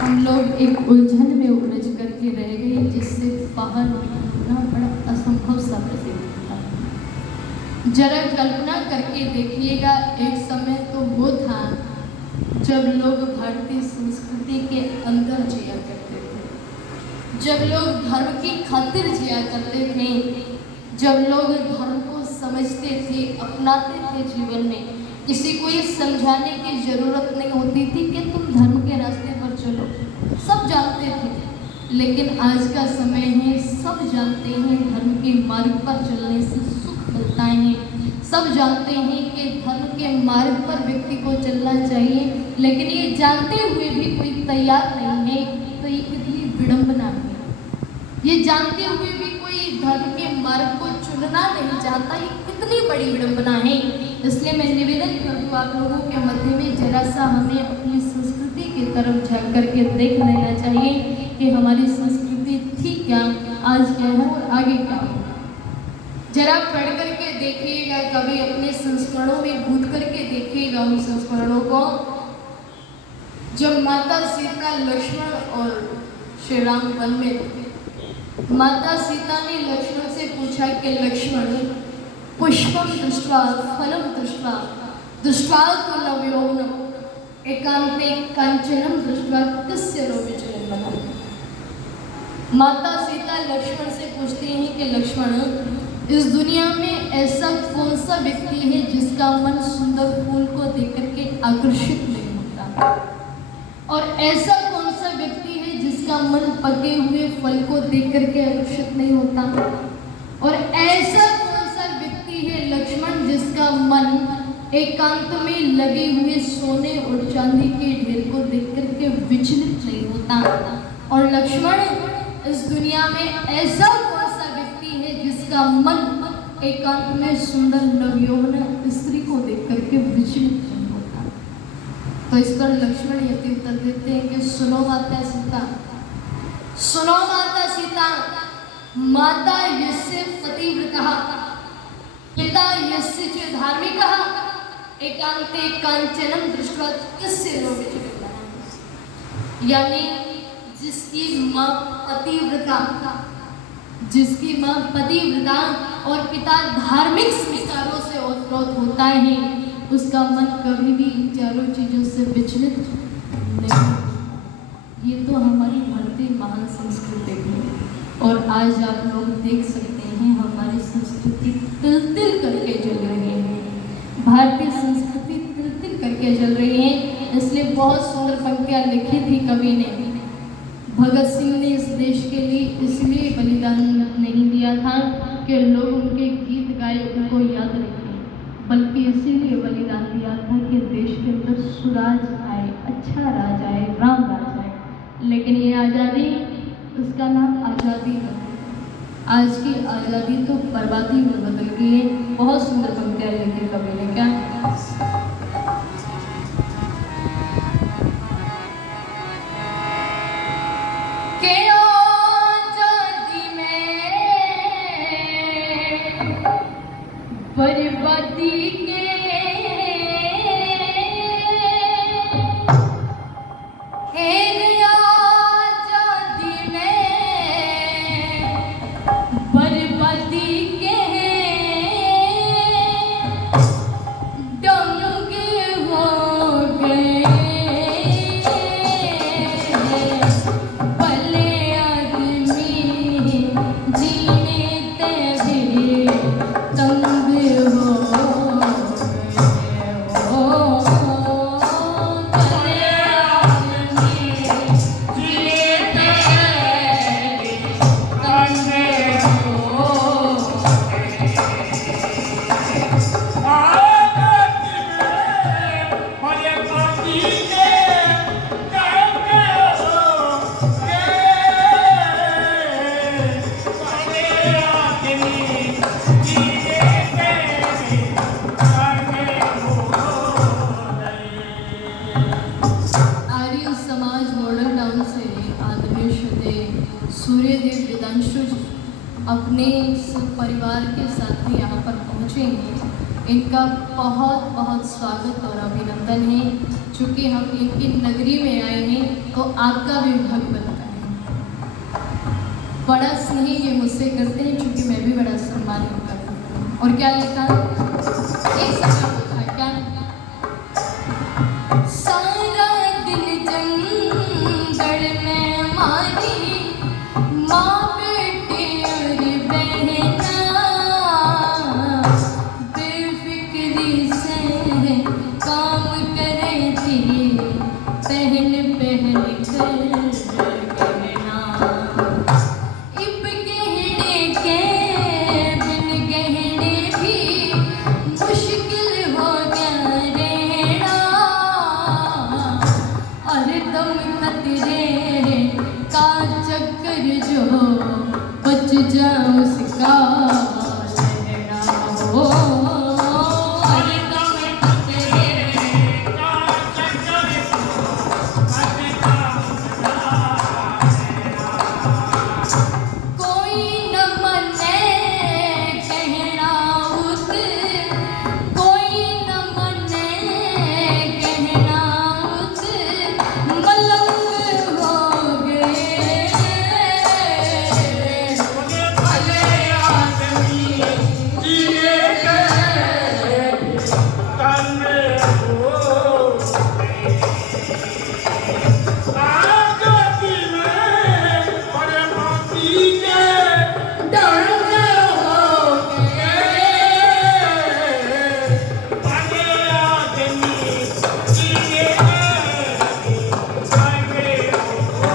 हम लोग एक उलझन में उलझ करके रह गए जिससे बाहर निकलना बड़ा असंभव सा प्रतीत होता है। जरा कल्पना करके देखिएगा, एक समय तो वो था जब लोग भारतीय संस्कृति के अंदर जिया करते थे, जब लोग धर्म की खातिर जिया करते थे, जब लोग धर्म को समझते थे, अपनाते थे जीवन में। किसी को ये समझाने की जरूरत नहीं होती थी कि तुम धर्म के रास्ते पर चलो, सब जानते थे। लेकिन आज का समय है, सब जानते हैं धर्म के मार्ग पर चलने से सुख मिलता है, सब जानते हैं कि धर्म के मार्ग पर व्यक्ति को चलना चाहिए, लेकिन ये जानते हुए भी कोई तैयार नहीं है, तो ये कितनी विडंबना है। ये जानते हुए भी कोई धर्म के मार्ग को चुनना नहीं चाहता, ये कितनी बड़ी विडंबना है। इसलिए मैं निवेदन करूँ आप लोगों के मध्य में, जरा सा हमें अपनी संस्कृति की तरफ झांक करके देख लेना चाहिए कि हमारी संस्कृति थी क्या, आज क्या है और आगे क्या है। जरा पढ़ करके देखिएगा, कभी अपने संस्मरणों में कूद करके देखिएगा उन संस्मरणों को। जब माता सीता, लक्ष्मण और श्री राम वन में थे, माता सीता ने लक्ष्मण से पूछा कि लक्ष्मण, पुष्पम दृष्ट्वा फलम दृष्ट्वा दृष्ट्वा तो नवयौवनम एकांते कांचनम दृष्ट्वा तस्य रोचनं बना। माता सीता लक्ष्मण से पूछती हैं कि लक्ष्मण, इस दुनिया में ऐसा कौन सा व्यक्ति है जिसका मन सुंदर फूल को देखकर के आकर्षित नहीं होता, और ऐसा कौन सा व्यक्ति है जिसका मन पके हुए फल को देखकर के आकर्षित नहीं होता, और ऐसा कौन सा व्यक्ति है लक्ष्मण जिसका मन एकांत में लगे हुए सोने और चांदी के ढेर को देखकर के विचलित नहीं होता। और लक्ष्मण, इस दुनिया में ऐसा कौन सा व्यक्ति है जिसका मन एकांत में सुंदर नवयौवना स्त्री को देखकर के विचलित नहीं होता। तो इस पर लक्ष्मण यति उत्तर देते हैं कि सुनो माता सीता, सुनो माता सीता, माता यस्य पतिव्रतः पिता यस्य च धार्मिकः एकांते कांचनम दृष्ट्वा तस्य रोचनं बना। यानी जिसकी माँ पतिव्रता, जिसकी माँ पतिव्रता और पिता धार्मिक संस्कारों से ओतप्रोत होता है, उसका मन कभी भी इन चारों चीजों से विचलित नहीं। ये तो हमारी भारतीय महान संस्कृति है, और आज आप लोग देख सकते हैं हमारी संस्कृति तिल तिल करके चल रही है, भारतीय संस्कृति तिल तिल करके चल रही है। इसलिए बहुत सुंदर पंक्तियाँ लिखी थी कवि ने। भगत सिंह ने इस देश के लिए इसलिए बलिदान नहीं दिया था कि लोग उनके गीत गाए उनको याद रखें, बल्कि इसीलिए बलिदान दिया था कि देश के अंदर सुराज आए, अच्छा राज आए, राम राज आए। लेकिन ये आज़ादी, उसका नाम आज़ादी है, आज की आज़ादी तो बर्बादी में बदल गई है। बहुत सुंदर पंक्तियाँ लिखी कवि ने। क्या बर्बादी के आजादी में, बर्बादी के डंगे हो गए, भले आदमी जीने ते तंग हो अपने परिवार के साथ में यहाँ पर पहुँचे हैं। इनका बहुत बहुत स्वागत और अभिनंदन है। चूँकि हम इनकी नगरी में आए हैं तो आपका भी हक बनता है। बड़ा स्नेह ये मुझसे करते हैं, चूँकि मैं भी बड़ा सम्मान करता हूँ। और क्या लिखा एक समय लिखा क्या, सारा दिन जंगल में मारी माँ बेटे और बहना, बेफिक्री से काम करे थी पहन पहन कर गहना। इब गहने के बिन गहने भी मुश्किल हो गया रहना, और तुम खतरे का चक्कर जो बच जाओ उसका लहरा हो। अरे तुम खतरे का चक्कर बच जाओ उसका लहरा। कोई न मने कहना उत, कोई न मने कहना उत, मलंग हो गए भले आदमी जिए गए करने हो। आजादी में बड़े मोती के डंग हो गए, भले आदमी जिए गए करने हो।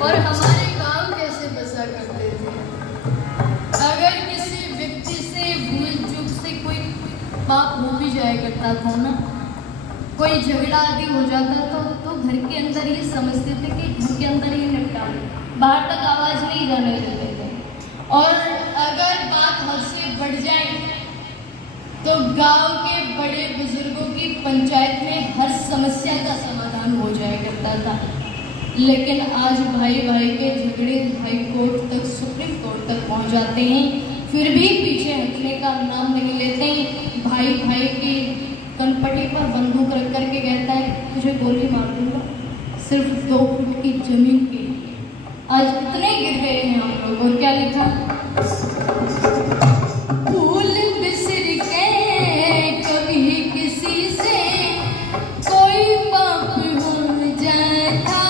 और हमारे गांव कैसे बसा करते थे। अगर किसी व्यक्ति से भूल चूक से कोई पाप हो भी जाया करता था ना, कोई झगड़ा आदि हो जाता तो घर के अंदर ये समझते थे कि घर के अंदर ही निपटा लो, बाहर तक आवाज नहीं जाने देते थे। और अगर बात हद से बढ़ जाए तो गांव के बड़े बुजुर्गों की पंचायत में हर समस्या का समाधान हो जाया करता था। लेकिन आज भाई भाई के झगड़े हाई कोर्ट तक, सुप्रीम कोर्ट तक पहुंच जाते हैं, फिर भी पीछे हटने का नाम नहीं लेते हैं। भाई भाई की कनपटी पर बंदूक रख करके कहता है तुझे गोली मार दूंगा सिर्फ 2 फुट की जमीन के लिए। आज कितने गिर गए हैं हम लोग। और क्या लिखा, भूल बिसर के कभी किसी से कोई पाप हो जाता,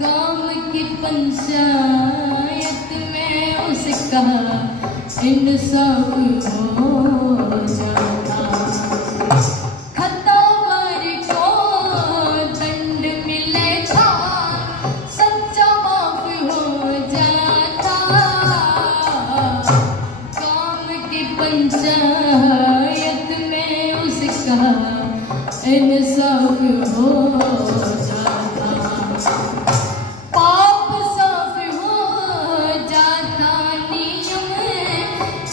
गांव की पंचायत में उसका इंसाफ हो जाता। खतावार को दंड मिले था, सच्चा माफ हो जाता, गांव की पंचायत में उसका इंसाफ हो जाता। पाप साफ हो जाता नियम,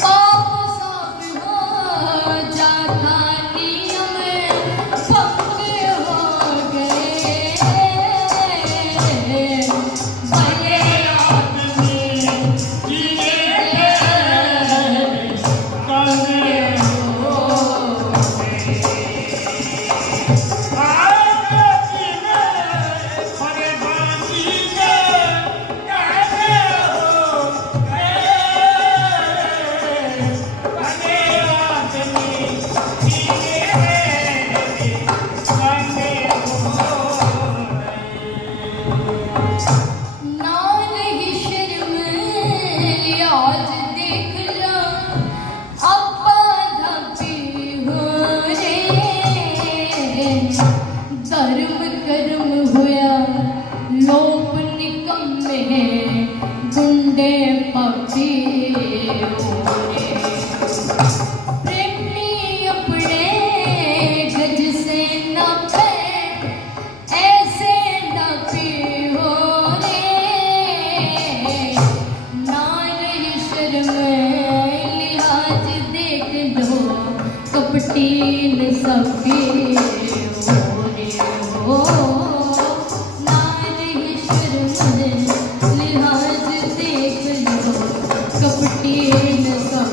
पाप साफ हो जाता नियम, भंग हो गए भले आदमी जिए गए करने हो। आजादी में बड़े बाकी के कहने हो गए, भले आदमी जिए गए करने हो। ना रही शर्म लिहाज देख लो, अब्बा धब्बी हो रे, धर्म कर्म हुआ लोप निकम्मे, गुंडे पपी हो रे। प्रेमी अपने गज से न पे ऐसे न पी हो रे, ना रही शर्म लिहाज देख लो, कपटीन सबकी हो रे हो। ना रही शर्म लिहाज देख लो, कपटीन सब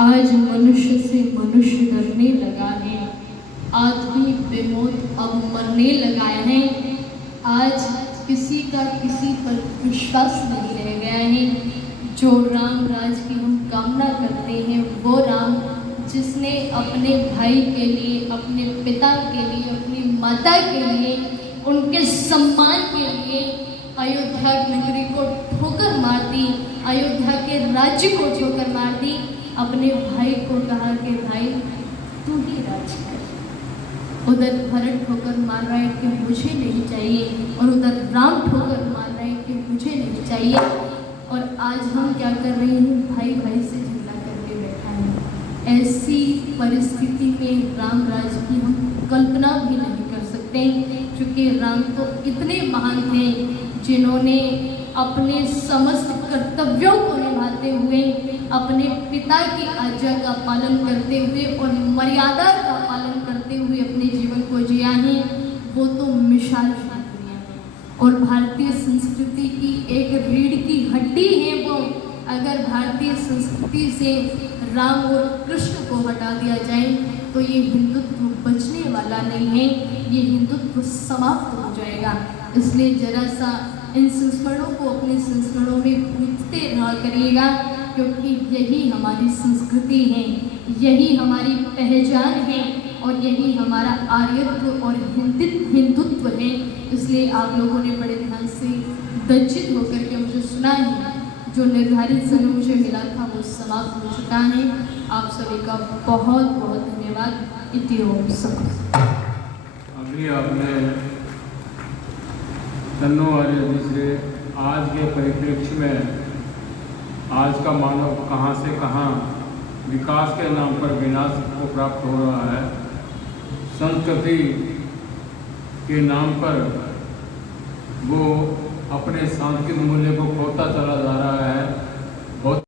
आज मनुष्य से मनुष्य डरने लगा है, आदमी बेमौत अब मरने लगा है। आज किसी का किसी पर विश्वास नहीं रह गया है। जो राम राज की हम कामना करते हैं, वो राम जिसने अपने भाई के लिए, अपने पिता के लिए, अपनी माता के लिए, उनके सम्मान के लिए अयोध्या नगरी को ठोकर मार दी, अयोध्या के राज्य को ठोकर मार दी, अपने भाई को कहा कि भाई तू ही राज कर। उधर भरत ठोकर मार रहा है कि मुझे नहीं चाहिए, और उधर राम ठोकर मार रहे हैं कि मुझे नहीं चाहिए। और आज हम क्या कर रहे हैं, भाई भाई से झगड़ा करके बैठा है। ऐसी परिस्थिति में राम राज की हम कल्पना भी नहीं कर सकते, क्योंकि राम तो इतने महान थे जिन्होंने अपने समस्त कर्तव्यों को निभाते हुए, अपने पिता की आज्ञा का पालन करते हुए और मर्यादा का पालन करते हुए अपने जीवन को जिया है। वो तो मिसाल है और भारतीय संस्कृति की एक रीढ़ की हड्डी है वो। अगर भारतीय संस्कृति से राम और कृष्ण को हटा दिया जाए तो ये हिंदुत्व बचने वाला नहीं है, ये हिंदुत्व समाप्त हो जाएगा। इसलिए जरा सा इन संस्मरणों को अपने संस्मरणों में पूछते रहा करिएगा, क्योंकि यही हमारी संस्कृति है, यही हमारी पहचान है और यही हमारा आर्यत्व और हिंदुत्व है। इसलिए आप लोगों ने बड़े ध्यान से दज्जित होकर के मुझे सुना है। जो निर्धारित समय मुझे मिला था वो समाप्त हो चुका है। आप सभी का बहुत बहुत धन्यवाद। इति ओम सत। अभी आपने तन्नो आर्य जी से आज के परिप्रेक्ष्य में आज का मानव कहाँ से कहाँ विकास के नाम पर विनाश को प्राप्त हो रहा है, संस्कृति के नाम पर वो अपने सांस्कृतिक मूल्य को खोता चला जा रहा है। बहुत